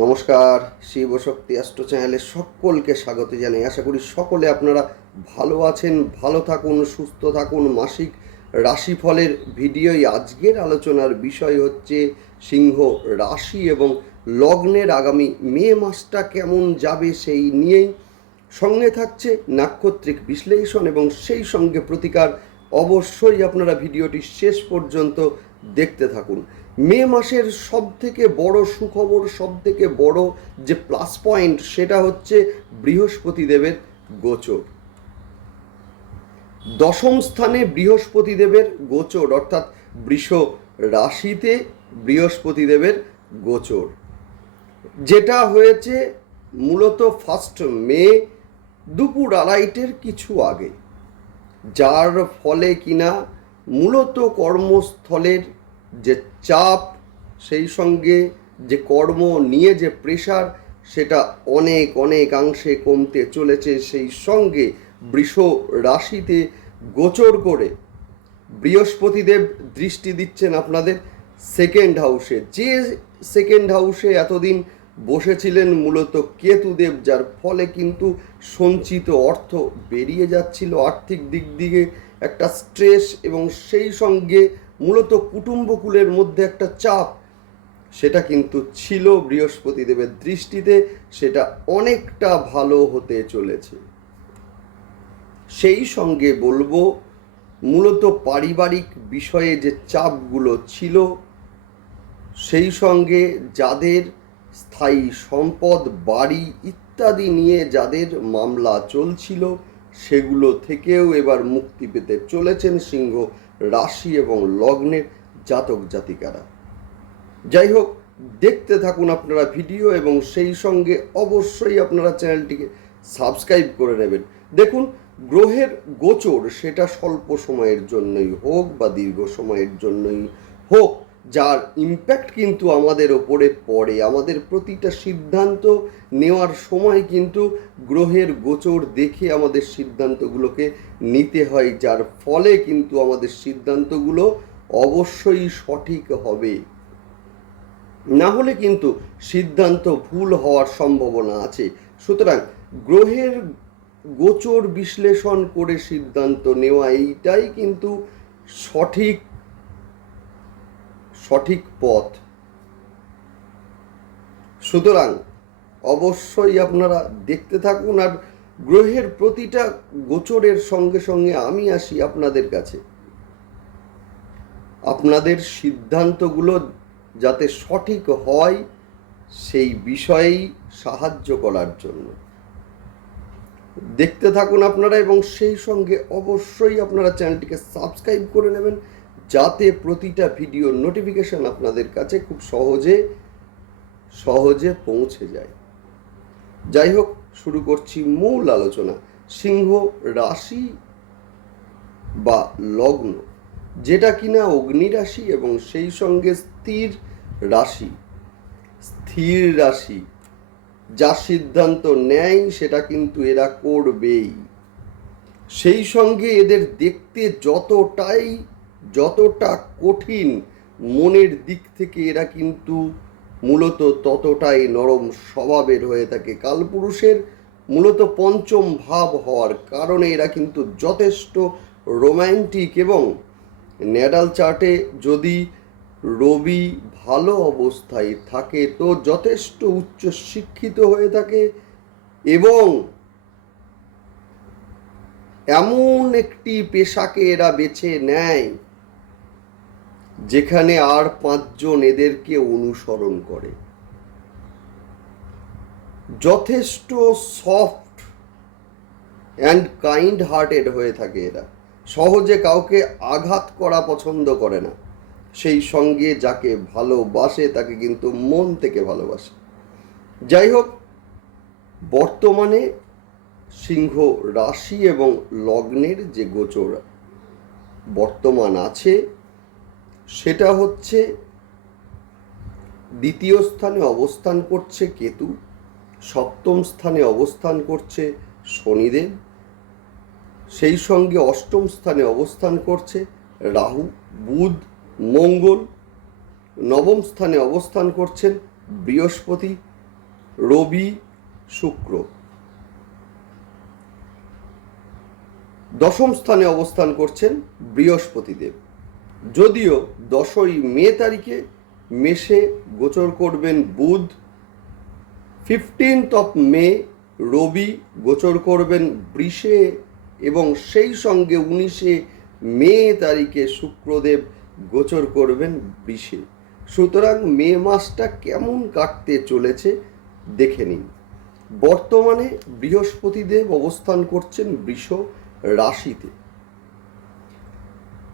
নমস্কার শিব শক্তি অ্যাস্ট্রো চ্যানেলে সকলকে স্বাগত জানাই। আশা করি সকলে আপনারা ভালো আছেন, ভালো থাকুন, সুস্থ থাকুন। মাসিক রাশিফলের ভিডিওই আজকের আলোচনার বিষয় হচ্ছে সিংহ রাশি এবং লগ্নের আগামী মে মাসটা কেমন যাবে সেই নিয়েই। সঙ্গে থাকছে নাক্ষত্রিক বিশ্লেষণ এবং সেই সঙ্গে প্রতিকার। অবশ্যই আপনারা ভিডিওটি শেষ পর্যন্ত দেখতে থাকুন। মে মাসের সব থেকে বড় সুখবর সব থেকে বড় যে প্লাস পয়েন্ট সেটা হচ্ছে বৃহস্পতি দেবের গোচর। দশম স্থানে বৃহস্পতি দেবের গোচর, অর্থাৎ বৃষ রাশিতে বৃহস্পতি দেবের গোচর। যেটা হয়েছে মূলত ফার্স্ট মে দুপুর আড়াইটের কিছু আগে। যার ফলে কিনা মূলত কর্মস্থলের যে চাপ, সেই সঙ্গে যে কর্ম নিয়ে যে প্রেশার, সেটা অনেক অনেকাংশে কমতে চলেছে। সেই সঙ্গে বৃষ রাশিতে গোচর করে বৃহস্পতিদেব দৃষ্টি দিচ্ছেন আপনাদের সেকেন্ড হাউসে। যে সেকেন্ড হাউসে এতদিন বসেছিলেন মূলত কেতুদেব, যার ফলে কিন্তু সঞ্চিত অর্থ বেরিয়ে যাচ্ছিল আর্থিক দিক দিকে একটা স্ট্রেস এবং সেই সঙ্গে মূলত কুটুম্বকুলের মধ্যে একটা চাপ, সেটা কিন্তু ছিল বৃহস্পতি দেবের দৃষ্টিতে, সেটা অনেকটা ভালো হতে চলেছে। সেই সঙ্গে বলব, মূলত পারিবারিক বিষয়ে যে চাপগুলো ছিল, সেই সঙ্গে যাদের স্থায়ী সম্পদ, বাড়ি ইত্যাদি নিয়ে যাদের মামলা চলছিল সেগুলো থেকেও এবার মুক্তি পেতে চলেছেন সিংহ, রাশি এবং লগ্নের জাতক জাতিকারা। যাই হোক, দেখতে থাকুন আপনারা ভিডিও এবং সেই সঙ্গে অবশ্যই আপনারা চ্যানেলটিকে সাবস্ক্রাইব করে নেবেন। দেখুন, গ্রহের গোচর সেটা স্বল্প সময়ের জন্যই হোক বা দীর্ঘ সময়ের জন্যই হোক যার ইম্প্যাক্ট কিন্তু আমাদের ওপরে পড়ে। আমাদের প্রতিটা সিদ্ধান্ত নেওয়ার সময় কিন্তু গ্রহের গোচর দেখে আমাদের সিদ্ধান্তগুলোকে নিতে হয়, যার ফলে কিন্তু আমাদের সিদ্ধান্তগুলো অবশ্যই সঠিক হবে। না হলে কিন্তু সিদ্ধান্ত ভুল হওয়ার সম্ভাবনা আছে। সুতরাং গ্রহের গোচর বিশ্লেষণ করে সিদ্ধান্ত নেওয়া, এইটাই কিন্তু সঠিক সঠিক পথ। সুতরাং অবশ্যই আপনারা দেখতে থাকুন আর গ্রহের প্রতিটা গোচরের সঙ্গে সঙ্গে আমি আসি আপনাদের কাছে। আপনাদের সিদ্ধান্তগুলো যাতে সঠিক হয়, সেই বিষয়েই সাহায্য করার জন্য। দেখতে থাকুন আপনারা এবং সেই সঙ্গে অবশ্যই আপনারা চ্যানেলটিকে সাবস্ক্রাইব করে নেবেন। যাতে প্রতিটা ভিডিও নোটিফিকেশন আপনাদের কাছে খুব সহজে সহজে পৌঁছে যায়। যাই হোক, শুরু করছি মূল আলোচনা। সিংহ রাশি বা লগ্ন, যেটা কিনা অগ্নি রাশি এবং সেই সঙ্গে স্থির রাশি স্থির রাশি, যা সিদ্ধান্ত নেয় সেটা কিন্তু এরা করবেই। সেই সঙ্গে এদের দেখতে যতটাই যতটা কঠিন মনের দিক থেকে এরা কিন্তু মূলত ততটাই নরম স্বভাবের হয়ে থাকে। কালপুরুষের মূলত পঞ্চম ভাব হওয়ার কারণে এরা কিন্তু যথেষ্ট রোম্যান্টিক এবং ন্যাডাল চার্টে যদি রবি ভালো অবস্থায় থাকে তো যথেষ্ট উচ্চ শিক্ষিত হয়ে থাকে এবং এমন একটি পেশাকে এরা বেছে নেয় যেখানে আর পাঁচজন এদেরকে অনুসরণ করে। যথেষ্ট সফট অ্যান্ড কাইন্ড হার্টেড হয়ে থাকে এরা। সহজে কাউকে আঘাত করা পছন্দ করে না। সেই সঙ্গে যাকে ভালোবাসে, তাকে কিন্তু মন থেকে ভালোবাসে। যাই হোক, বর্তমানে সিংহ রাশি এবং লগ্নের যে গোচর বর্তমান আছে সেটা হচ্ছে দ্বিতীয় স্থানে অবস্থান করছে কেতু, সপ্তম স্থানে অবস্থান করছে শনিদেব, সেই সঙ্গে অষ্টম স্থানে অবস্থান করছে রাহু, বুধ, মঙ্গল, নবম স্থানে অবস্থান করছেন বৃহস্পতি, রবি, শুক্র। দশম স্থানে অবস্থান করছেন বৃহস্পতিদেব। যদিও দশই মে তারিখে মেষে গোচর করবেন বুধ ফিফটিন্থ অফ মে রবি গোচর করবেন বৃষে এবং সেই সঙ্গে উনিশে মে তারিখে শুক্রদেব গোচর করবেন বৃষে। সুতরাং মে মাসটা কেমন কাটতে চলেছে দেখে নিন। বর্তমানে বৃহস্পতিদেব অবস্থান করছেন বৃষ রাশিতে।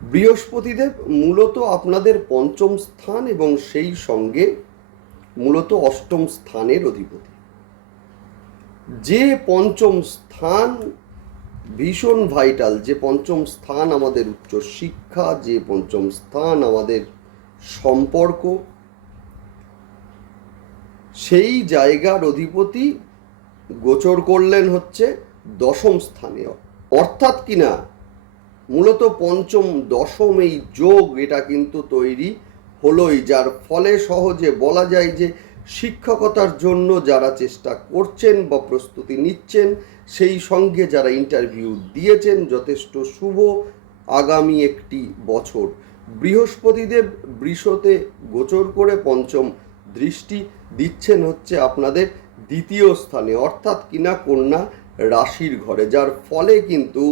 বৃহস্পতিদেব মূলত আপনাদের পঞ্চম স্থান এবং সেই সঙ্গে মূলত অষ্টম স্থানের অধিপতি। যে পঞ্চম স্থান ভীষণ ভাইটাল, যে পঞ্চম স্থান আমাদের উচ্চ শিক্ষা, যে পঞ্চম স্থান আমাদের সম্পর্ক, সেই জায়গার অধিপতি গোচর করলেন হচ্ছে দশম স্থানে। অর্থাৎ কিনা মূলত পঞ্চম, দশম এই যোগ এটা কিন্তু তৈরি হলোই, যার ফলে সহজে বলা যায় যে শিক্ষকতার জন্য যারা চেষ্টা করছেন বা প্রস্তুতি নিচ্ছেন, সেই সঙ্গে যারা ইন্টারভিউ দিয়েছেন যথেষ্ট শুভ আগামী একটি বছর। বৃহস্পতিদেব বৃষতে গোচর করে পঞ্চম দৃষ্টি দিচ্ছেন হচ্ছে আপনাদের দ্বিতীয় স্থানে, অর্থাৎ কিনা কন্যা রাশির ঘরে, যার ফলে কিন্তু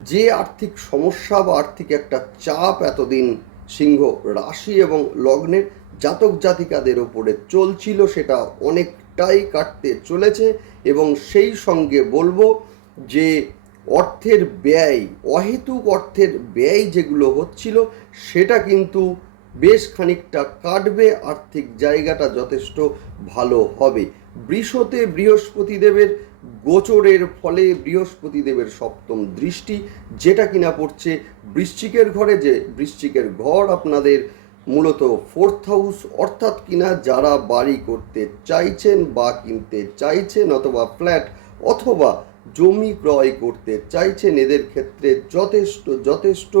যে আর্থিক সমস্যা বা আর্থিক একটা চাপ এতদিন সিংহ রাশি এবং লগ্নের জাতক জাতিকাদের ওপরে চলছিল, সেটা অনেকটাই কাটতে চলেছে এবং সেই সঙ্গে বলব যে অর্থের ব্যয়, অহেতুক অর্থের ব্যয় যেগুলো হচ্ছিল, সেটা কিন্তু বেশ খানিকটা কাটবে, আর্থিক জায়গাটা যথেষ্ট ভালো হবে। বৃষতে বৃহস্পতিদেবের গোচরের ফলে বৃহস্পতিদেবের সপ্তম দৃষ্টি, যেটা কিনা পড়ছে বৃশ্চিকের ঘরে, যে বৃশ্চিকের ঘর আপনাদের মূলত ফোর্থ হাউস অর্থাৎ কিনা যারা বাড়ি করতে চাইছেন বা কিনতে চাইছেন অথবা ফ্ল্যাট অথবা জমি ক্রয় করতে চাইছেন, এদের ক্ষেত্রে যথেষ্ট যথেষ্ট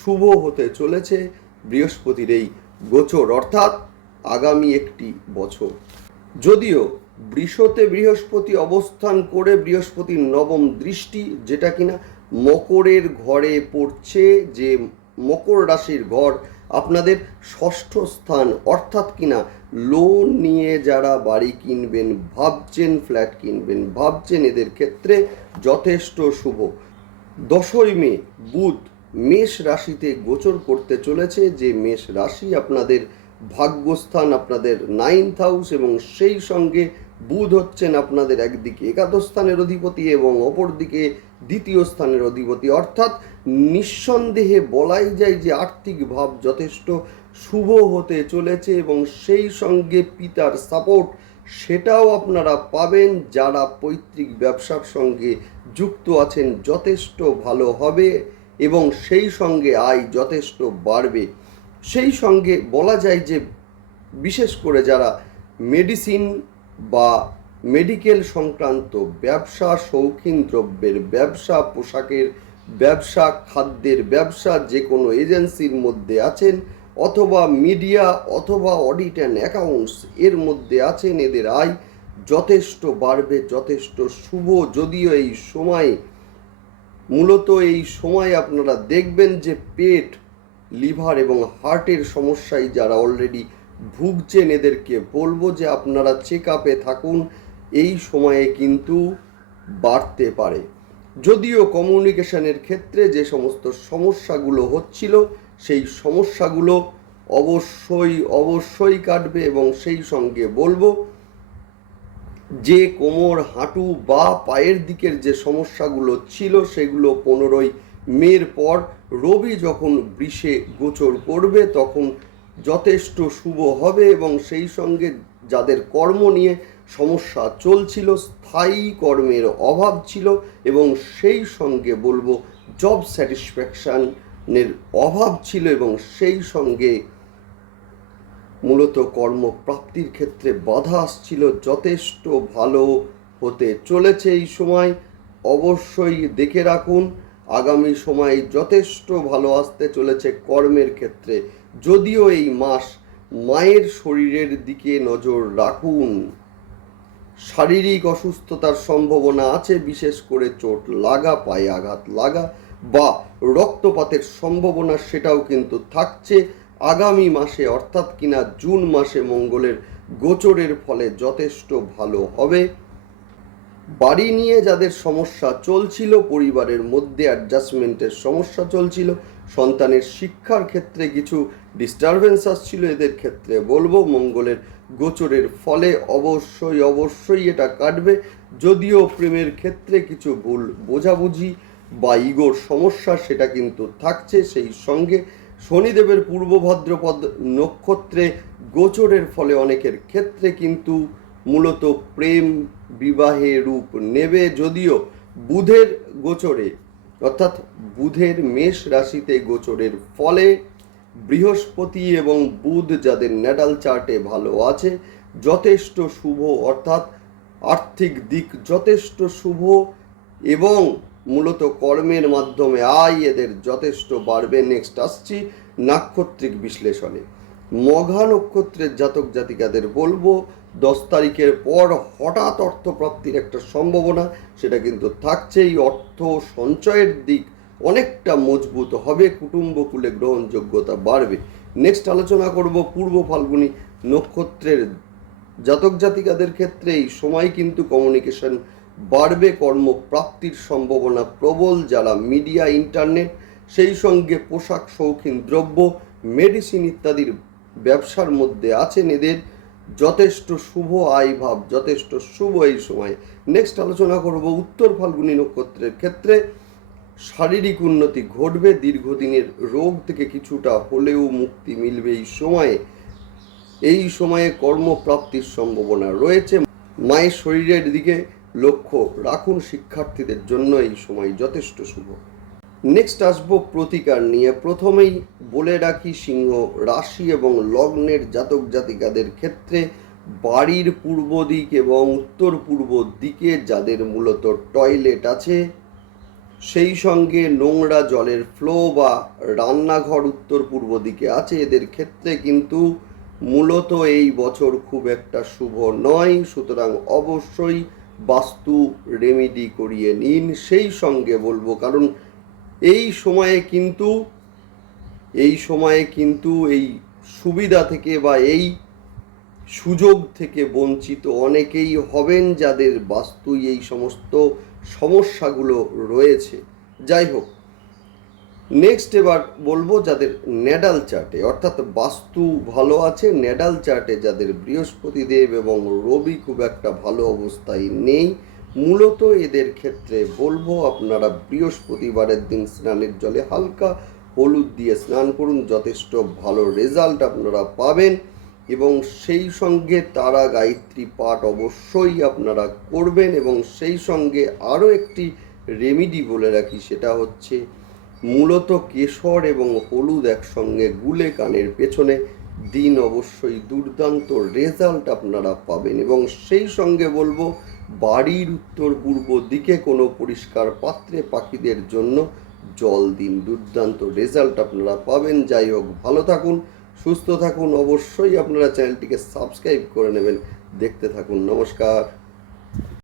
শুভ হতে চলেছে বৃহস্পতির এই গোচর, অর্থাৎ আগামী একটি বছর। যদিও বৃষতে বৃহস্পতি অবস্থান করে বৃহস্পতির নবম দৃষ্টি, যেটা কিনা মকরের ঘরে পড়ছে, যে মকর রাশির ঘর, আপনাদের ষষ্ঠ স্থান, অর্থাৎ কিনা লোন নিয়ে যারা বাড়ি কিনবেন, ভাবছেন ফ্ল্যাট কিনবেন, ভাবছেন এদের ক্ষেত্রে যথেষ্ট শুভ। দশই মে, বুধ মেষ রাশিতে গোচর করতে চলেছে, যে মেষ রাশি আপনাদের ভাগ্যস্থান, আপনাদের নাইন্থ হাউস এবং সেই সঙ্গে বুধ হচ্ছেন আপনাদের একদিকে একাদশ স্থানের অধিপতি এবং অপরদিকে দ্বিতীয় স্থানের অধিপতি। অর্থাৎ নিঃসন্দেহে বলাই যায় যে আর্থিক ভাব যথেষ্ট শুভ হতে চলেছে এবং সেই সঙ্গে পিতার সাপোর্ট সেটাও আপনারা পাবেন। যারা পৈতৃক ব্যবসার সঙ্গে যুক্ত আছেন, যথেষ্ট ভালো হবে এবং সেই সঙ্গে আয় যথেষ্ট বাড়বে। সেই সঙ্গে বলা যায় যে বিশেষ করে যারা মেডিসিন বা মেডিকেল সংক্রান্ত ব্যবসা, শৌখিন দ্রব্যের ব্যবসা, পোশাকের ব্যবসা, খাদ্যের ব্যবসা যে কোনো এজেন্সির মধ্যে আছেন অথবা মিডিয়া অথবা অডিট অ্যান্ড অ্যাকাউন্টস এর মধ্যে আছেন, এদের আয় যথেষ্ট বাড়বে, যথেষ্ট শুভ। যদিও এই সময়, মূলত এই সময় আপনারা দেখবেন যে পেট, লিভার এবং হার্টের সমস্যায় যারা অলরেডি ভুগছেন এদেরকে। বলব যে আপনারা চেক আপে থাকুন, এই সময়ে কিন্তু বাড়তে পারে। যদিও কমিউনিকেশনের ক্ষেত্রে যে সমস্ত সমস্যাগুলো হচ্ছিল, সেই সমস্যাগুলো অবশ্যই অবশ্যই কাটবে এবং সেই সঙ্গে বলব, যে কোমর, হাঁটু বা পায়ের দিকের যে সমস্যাগুলো ছিল, সেগুলো পনেরোই মের পর রবি যখন বৃষে গোচর করবে, তখন যথেষ্ট শুভ হবে এবং সেই সঙ্গে যাদের কর্ম নিয়ে সমস্যা চলছিল, স্থায়ী কর্মের অভাব ছিল এবং সেই সঙ্গে বলব জব স্যাটিসফ্যাকশানের অভাব ছিল এবং সেই সঙ্গে মূলত কর্মপ্রাপ্তির ক্ষেত্রে বাধা আসছিল, যথেষ্ট ভালো হতে চলেছে এই সময়। অবশ্যই দেখে রাখুন আগামী সময় যথেষ্ট ভালো আসতে চলেছে কর্মের ক্ষেত্রে। যদিও এই মাস মায়ের শরীরের দিকে নজর রাখুন। শারীরিক অসুস্থতার সম্ভাবনা আছে, বিশেষ করে চোট লাগা, পায়ে আঘাত লাগা বা রক্তপাতের সম্ভাবনা সেটাও কিন্তু থাকছে। আগামী মাসে অর্থাৎ কিনা জুন মাসে মঙ্গলের গোচরের ফলে যথেষ্ট ভালো হবে। বাড়ি নিয়ে যাদের সমস্যা চলছিল, পরিবারের মধ্যে অ্যাডজাস্টমেন্টের সমস্যা চলছিল, সন্তানের শিক্ষার ক্ষেত্রে কিছু ডিস্টারবেন্স আসছিল, এদের ক্ষেত্রে বলব, মঙ্গলের গোচরের ফলে অবশ্যই অবশ্যই এটা কাটবে। যদিও প্রেমের ক্ষেত্রে কিছু ভুল বোঝাবুঝি বা ইগোর সমস্যা, সেটা কিন্তু থাকছে সেই সঙ্গে। শনিদেবের পূর্ব ভাদ্রপদ নক্ষত্রে গোচরের ফলে অনেকের ক্ষেত্রে কিন্তু মূলত প্রেম বিবাহে রূপ নেবে যদিও বুধের গোচরে, অর্থাৎ বুধের মেষ রাশিতে গোচরের ফলে বৃহস্পতি এবং বুধ যাদের ন্যাডাল চার্টে ভালো আছে, যথেষ্ট শুভ, অর্থাৎ আর্থিক দিক যথেষ্ট শুভ এবং মূলত কর্মের মাধ্যমে আয় এদের যথেষ্ট বাড়বে। নেক্সট আসছি নাক্ষত্রিক বিশ্লেষণে। মঘা নক্ষত্রের জাতক জাতিকাদের বলব, দশ তারিখের পর হঠাৎ অর্থপ্রাপ্তির একটা সম্ভাবনা, সেটা কিন্তু থাকছেই। অর্থ সঞ্চয়ের দিক অনেকটা মজবুত হবে কুটুম্বকুলে গ্রহণযোগ্যতা বাড়বে। নেক্সট আলোচনা করব পূর্ব ফাল্গুনি নক্ষত্রের জাতক জাতিকাদের ক্ষেত্রে এই সময় কিন্তু কমিউনিকেশন বাড়বে, কর্মপ্রাপ্তির সম্ভাবনা প্রবল, যারা মিডিয়া ইন্টারনেট সেই সঙ্গে পোশাক, শৌখিন দ্রব্য মেডিসিন ইত্যাদির ব্যবসার মধ্যে আছেন এদের যথেষ্ট শুভ আয় ভাব, যথেষ্ট শুভ এই সময়। নেক্সট আলোচনা করব উত্তর ফাল্গুনী নক্ষত্রের ক্ষেত্রে। শারীরিক উন্নতি ঘটবে, দীর্ঘদিনের রোগ থেকে কিছুটা হলেও মুক্তি মিলবে এই সময়ে। এই সময়ে কর্মপ্রাপ্তির সম্ভাবনা রয়েছে। মায়ের শরীরের দিকে লক্ষ্য রাখুন শিক্ষার্থীদের জন্য এই সময় যথেষ্ট শুভ। নেক্সট আসব প্রতিকার নিয়ে। প্রথমেই বলে রাখি সিংহ রাশি এবং লগ্নের জাতক জাতিকাদের ক্ষেত্রে বাড়ির পূর্ব দিক এবং উত্তর পূর্ব দিকে যাদের মূলত টয়লেট আছে, সেই সঙ্গে নোংরা জলের ফ্লো বা রান্নাঘর উত্তর পূর্ব দিকে আছে, এদের ক্ষেত্রে কিন্তু মূলত এই বছর খুব একটা শুভ নয়। সুতরাং অবশ্যই বাস্তু রেমিডি করিয়ে নিন। সেই সঙ্গে বলব, কারণ এই সময়ে কিন্তু, এই সময়ে কিন্তু এই সুবিধা থেকে বা এই সুযোগ থেকে বঞ্চিত অনেকেই হবেন যাদের বাস্তুই এই সমস্ত সমস্যাগুলো রয়েছে। যাই হোক নেক্সট এবার বলব যাদের নেডাল চার্টে, অর্থাৎ বাস্তু ভালো আছে, নেডাল চার্টে যাদের বৃহস্পতিদেব এবং রবি খুব একটা ভালো অবস্থায় নেই মূলত এদের ক্ষেত্রে বলব, আপনারা বৃহস্পতিবারের দিন স্নানের জলে হালকা হলুদ দিয়ে স্নান করুন, যথেষ্ট ভালো রেজাল্ট আপনারা পাবেন এবং সেই সঙ্গে তারা গায়ত্রী পাঠ অবশ্যই আপনারা করবেন এবং সেই সঙ্গে আরও একটি রেমিডি বলে রাখি, সেটা হচ্ছে মূলত কেশর এবং হলুদ একসঙ্গে গুলে কানের পেছনে দিন অবশ্যই দুর্দান্ত রেজাল্ট আপনারা পাবেন এবং সেই সঙ্গে বলব বাড়ির উত্তর পূর্ব দিকে কোনো পরিষ্কার পাত্রে পাখিদের জন্য জল দিন। দুর্দান্ত রেজাল্ট আপনারা পাবেন। যাই হোক, ভালো থাকুন, সুস্থ থাকুন। অবশ্যই আপনারা চ্যানেলটিকে সাবস্ক্রাইব করে নেবেন। দেখতে থাকুন। নমস্কার।